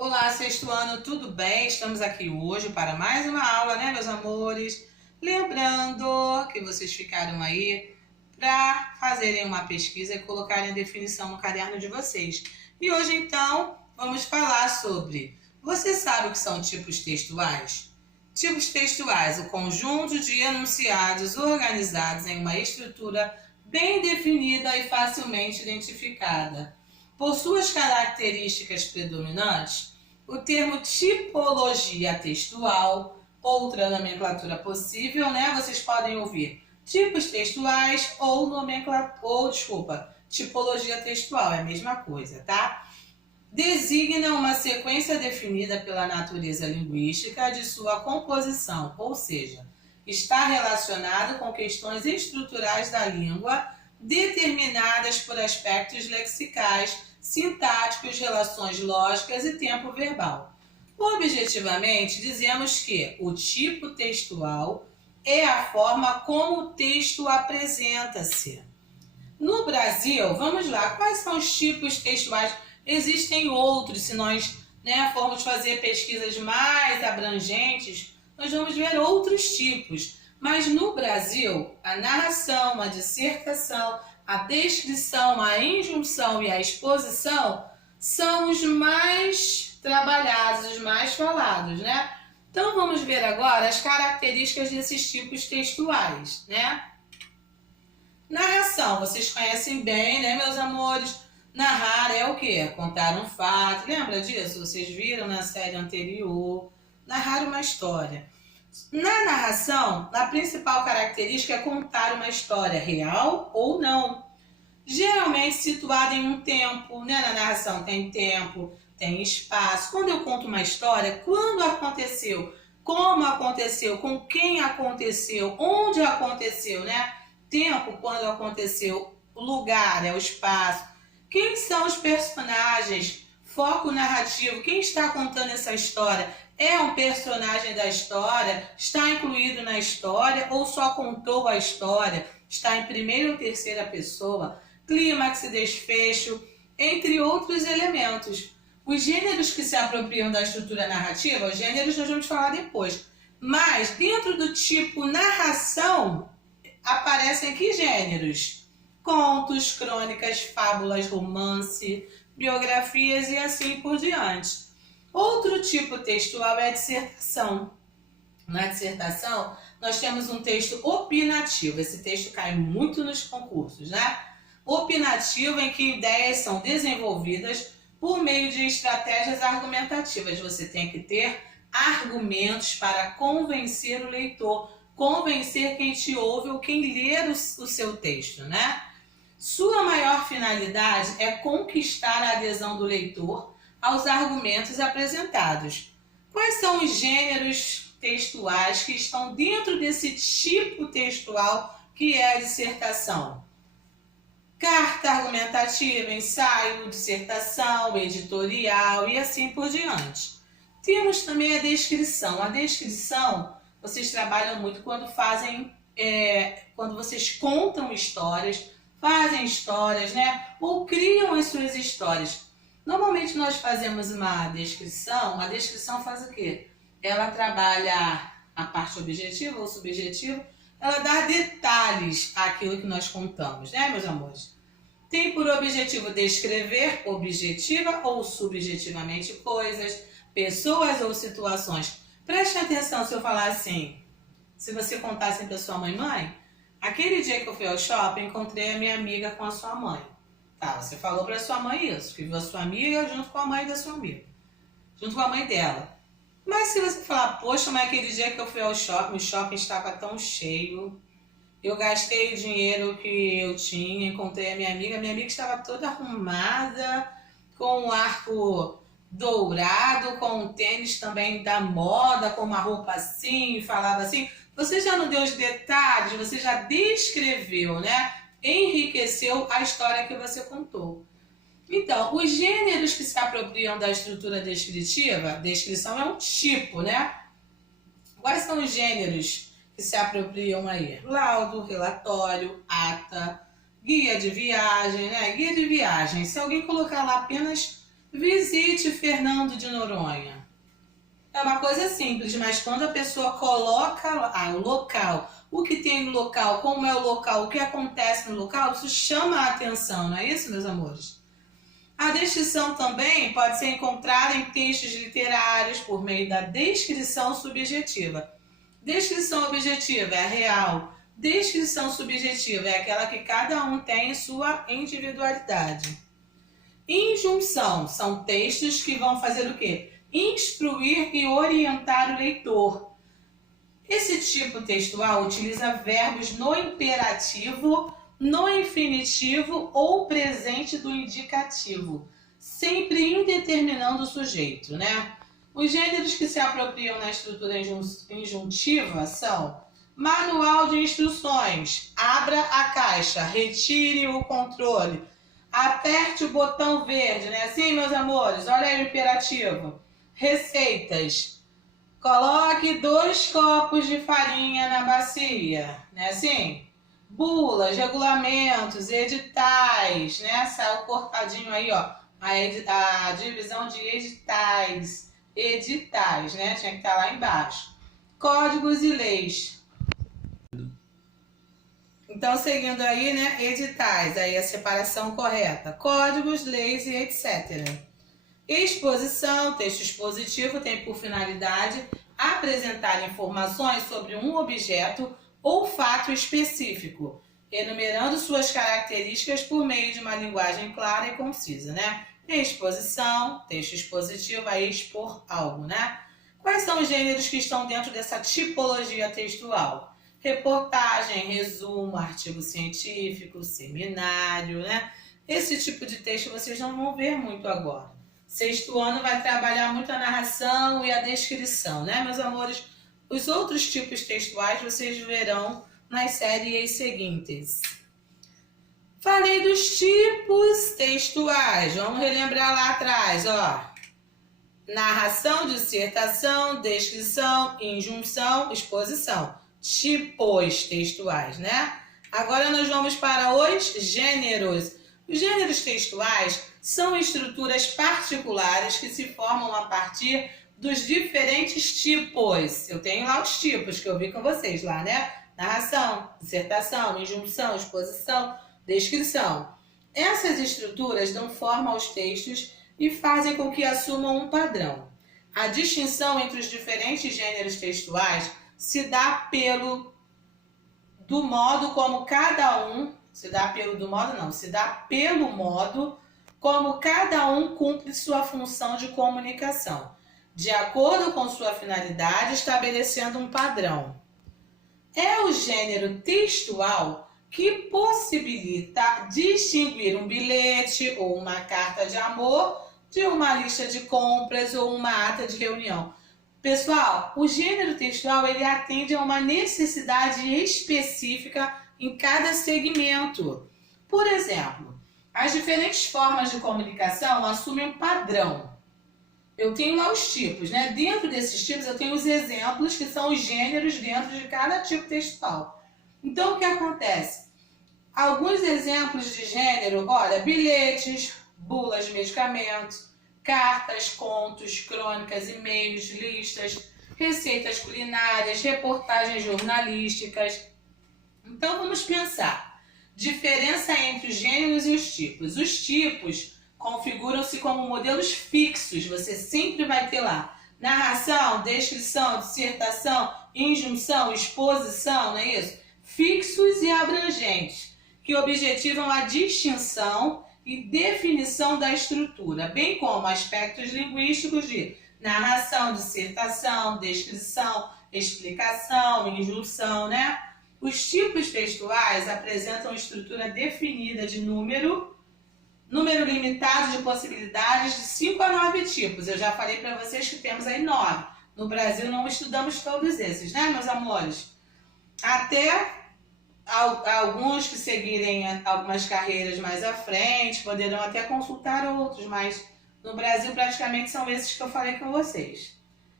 Olá, sexto ano, tudo bem? Estamos aqui hoje para mais uma aula, né, meus amores? Lembrando que vocês ficaram aí para fazerem uma pesquisa e colocarem a definição no caderno de vocês. E hoje, então, vamos falar sobre: você sabe o que são tipos textuais? Tipos textuais, o conjunto de enunciados organizados em uma estrutura bem definida e facilmente identificada. Por suas características predominantes, o termo tipologia textual, outra nomenclatura possível, né? Vocês podem ouvir tipos textuais tipologia textual, é a mesma coisa, tá? Designa uma sequência definida pela natureza linguística de sua composição, ou seja, está relacionado com questões estruturais da língua determinadas por aspectos lexicais, sintáticos, relações lógicas e tempo verbal. Objetivamente, dizemos que o tipo textual é a forma como o texto apresenta-se. No Brasil, vamos lá, quais são os tipos textuais? Existem outros, se nós formos fazer pesquisas mais abrangentes, nós vamos ver outros tipos. Mas no Brasil, a narração, a dissertação, a descrição, a injunção e a exposição são os mais trabalhados, os mais falados, né? Então vamos ver agora as características desses tipos textuais, né? Narração, vocês conhecem bem, né, meus amores? Narrar é o quê? Contar um fato. Lembra disso? Vocês viram na série anterior. Narrar uma história. Na narração, a principal característica é contar uma história real ou não. Geralmente situada em um tempo, né? Na narração tem tempo, tem espaço. Quando eu conto uma história, quando aconteceu, como aconteceu, com quem aconteceu, onde aconteceu, né? Tempo, quando aconteceu, o lugar, o espaço. Quem são os personagens? Foco narrativo. Quem está contando essa história? É um personagem da história? Está incluído na história ou só contou a história? Está em primeira ou terceira pessoa? Clímax e desfecho, entre outros elementos. Os gêneros que se apropriam da estrutura narrativa, os gêneros nós vamos falar depois. Mas dentro do tipo narração, aparecem que gêneros? Contos, crônicas, fábulas, romance, biografias e assim por diante. Outro tipo textual é a dissertação. Na dissertação, nós temos um texto opinativo. Esse texto cai muito nos concursos, né? Opinativo, em que ideias são desenvolvidas por meio de estratégias argumentativas. Você tem que ter argumentos para convencer o leitor, convencer quem te ouve ou quem ler o seu texto, né? Sua maior finalidade é conquistar a adesão do leitor aos argumentos apresentados. Quais são os gêneros textuais que estão dentro desse tipo textual que é a dissertação? Carta argumentativa, ensaio, dissertação, editorial e assim por diante. Temos também a descrição. A descrição, vocês trabalham muito quando quando vocês contam histórias, fazem histórias, né? Ou criam as suas histórias. Normalmente nós fazemos uma descrição. A descrição faz o quê? Ela trabalha a parte objetiva ou subjetiva. Ela dá detalhes àquilo que nós contamos, né, meus amores? Tem por objetivo descrever objetiva ou subjetivamente coisas, pessoas ou situações. Preste atenção se eu falar assim. Se você contasse para sua mãe, aquele dia que eu fui ao shopping, encontrei a minha amiga com a sua mãe. Tá, você falou para sua mãe isso, que viu a sua amiga junto com a mãe da sua amiga. Junto com a mãe dela. Mas se você falar, poxa, mas aquele dia que eu fui ao shopping, o shopping estava tão cheio, eu gastei o dinheiro que eu tinha, encontrei a minha amiga estava toda arrumada, com um arco dourado, com um tênis também da moda, com uma roupa assim, e falava assim. Você já não deu os detalhes, você já descreveu, né? Enriqueceu a história que você contou. Então, os gêneros que se apropriam da estrutura descritiva, descrição é um tipo, né? Quais são os gêneros que se apropriam aí? Laudo, relatório, ata, guia de viagem, né? Guia de viagem. Se alguém colocar lá apenas Visite Fernando de Noronha. É uma coisa simples, mas quando a pessoa coloca o local, o que tem no local, como é o local, o que acontece no local, isso chama a atenção, não é isso, meus amores? A descrição também pode ser encontrada em textos literários por meio da descrição subjetiva. Descrição objetiva é a real. Descrição subjetiva é aquela que cada um tem em sua individualidade. Injunção são textos que vão fazer o quê? Instruir e orientar o leitor. Esse tipo textual utiliza verbos no imperativo, no infinitivo ou presente do indicativo, sempre indeterminando o sujeito, né? Os gêneros que se apropriam na estrutura injuntiva são manual de instruções, abra a caixa, retire o controle, aperte o botão verde, né? Assim, meus amores, olha aí o imperativo. Receitas, coloque 2 copos de farinha na bacia, né? Assim, bulas, regulamentos, editais, né? Saiu cortadinho aí, ó, a divisão de editais, né? Tinha que estar lá embaixo. Códigos e leis. Então, seguindo aí, né, editais, aí a separação correta, códigos, leis e etc. Exposição, texto expositivo tem por finalidade apresentar informações sobre um objeto ou fato específico, enumerando suas características por meio de uma linguagem clara e concisa, né? Exposição, texto expositivo, aí expor algo, né? Quais são os gêneros que estão dentro dessa tipologia textual? Reportagem, resumo, artigo científico, seminário, né? Esse tipo de texto vocês não vão ver muito agora. Sexto ano vai trabalhar muito a narração e a descrição, né, meus amores? Os outros tipos textuais vocês verão nas séries seguintes. Falei dos tipos textuais, vamos relembrar lá atrás, ó. Narração, dissertação, descrição, injunção, exposição. Tipos textuais, né? Agora nós vamos para os gêneros. Os gêneros textuais são estruturas particulares que se formam a partir dos diferentes tipos. Eu tenho lá os tipos que eu vi com vocês lá, né? Narração, dissertação, injunção, exposição, descrição. Essas estruturas dão forma aos textos e fazem com que assumam um padrão. A distinção entre os diferentes gêneros textuais se dá pelo modo como cada um cumpre sua função de comunicação, de acordo com sua finalidade, estabelecendo um padrão. É o gênero textual que possibilita distinguir um bilhete ou uma carta de amor de uma lista de compras ou uma ata de reunião. Pessoal, o gênero textual ele atende a uma necessidade específica em cada segmento. Por exemplo, as diferentes formas de comunicação assumem um padrão. Eu tenho lá os tipos, né? Dentro desses tipos eu tenho os exemplos, que são os gêneros dentro de cada tipo textual. Então, o que acontece? Alguns exemplos de gênero, olha, bilhetes, bulas de medicamentos, cartas, contos, crônicas, e-mails, listas, receitas culinárias, reportagens jornalísticas. Então vamos pensar. Diferença entre os gêneros e os tipos. Os tipos configuram-se como modelos fixos. Você sempre vai ter lá narração, descrição, dissertação, injunção, exposição, não é isso? Fixos e abrangentes, que objetivam a distinção e definição da estrutura, bem como aspectos linguísticos de narração, dissertação, descrição, explicação, injunção, né? Os tipos textuais apresentam estrutura definida de número limitado de possibilidades de 5 a 9 tipos. Eu já falei para vocês que temos aí 9. No Brasil não estudamos todos esses, né, meus amores? Até alguns que seguirem algumas carreiras mais à frente poderão até consultar outros, mas no Brasil praticamente são esses que eu falei com vocês.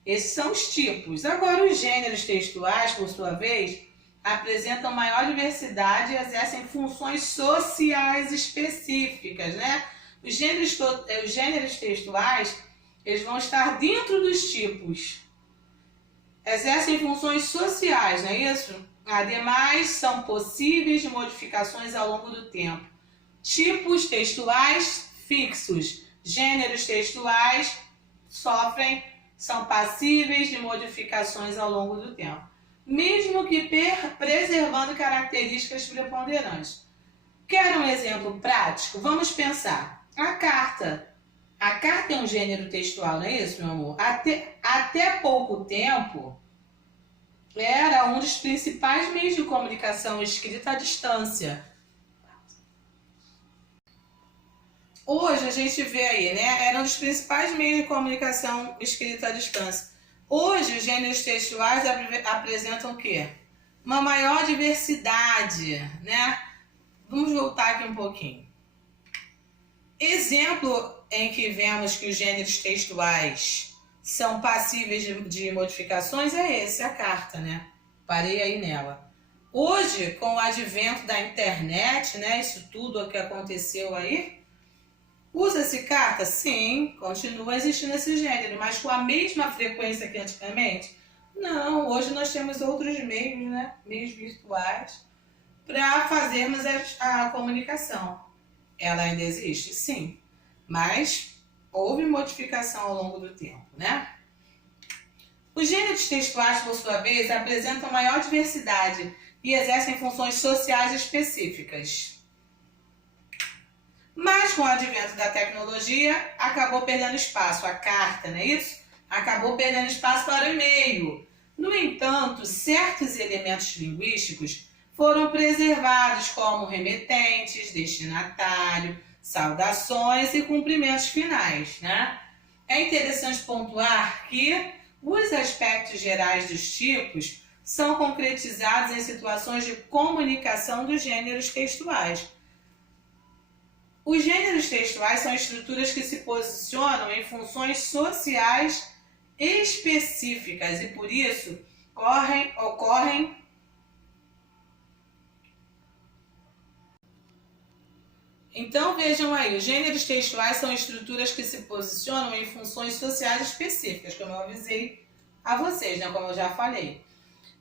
Esses são os tipos. Agora, os gêneros textuais, por sua vez, apresentam maior diversidade e exercem funções sociais específicas, né? Os gêneros textuais, eles vão estar dentro dos tipos. Exercem funções sociais, não é isso? Ademais, são possíveis modificações ao longo do tempo. Tipos textuais fixos. Gêneros textuais são passíveis de modificações ao longo do tempo, mesmo que preservando características preponderantes. Quer um exemplo prático? Vamos pensar. A carta. A carta é um gênero textual, não é isso, meu amor? Até pouco tempo, era um dos principais meios de comunicação escrita à distância. Hoje a gente vê aí, né? Era um dos principais meios de comunicação escrita à distância. Hoje os gêneros textuais apresentam o quê? Uma maior diversidade, né? Vamos voltar aqui um pouquinho. Exemplo em que vemos que os gêneros textuais são passíveis de modificações é esse, a carta, né? Parei aí nela. Hoje, com o advento da internet, né? Isso tudo que aconteceu aí, usa-se carta? Sim, continua existindo esse gênero, mas com a mesma frequência que antigamente? Não, hoje nós temos outros meios, né? Meios virtuais, para fazermos a comunicação. Ela ainda existe? Sim, mas houve modificação ao longo do tempo, né? Os gêneros textuais, por sua vez, apresentam maior diversidade e exercem funções sociais específicas. Mas com o advento da tecnologia, acabou perdendo espaço. A carta, não é isso? Acabou perdendo espaço para o e-mail. No entanto, certos elementos linguísticos foram preservados, como remetentes, destinatário, saudações e cumprimentos finais, né? É interessante pontuar que os aspectos gerais dos tipos são concretizados em situações de comunicação dos gêneros textuais. Os gêneros textuais são estruturas que se posicionam em funções sociais específicas e, por isso, ocorrem Então vejam aí, os gêneros textuais são estruturas que se posicionam em funções sociais específicas, como eu avisei a vocês, né? Como eu já falei.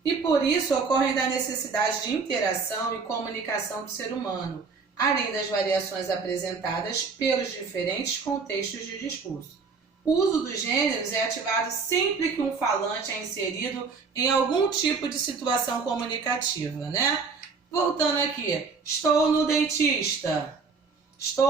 E por isso ocorrem da necessidade de interação e comunicação do ser humano, além das variações apresentadas pelos diferentes contextos de discurso. O uso dos gêneros é ativado sempre que um falante é inserido em algum tipo de situação comunicativa, né? Voltando aqui, estou no dentista. Estou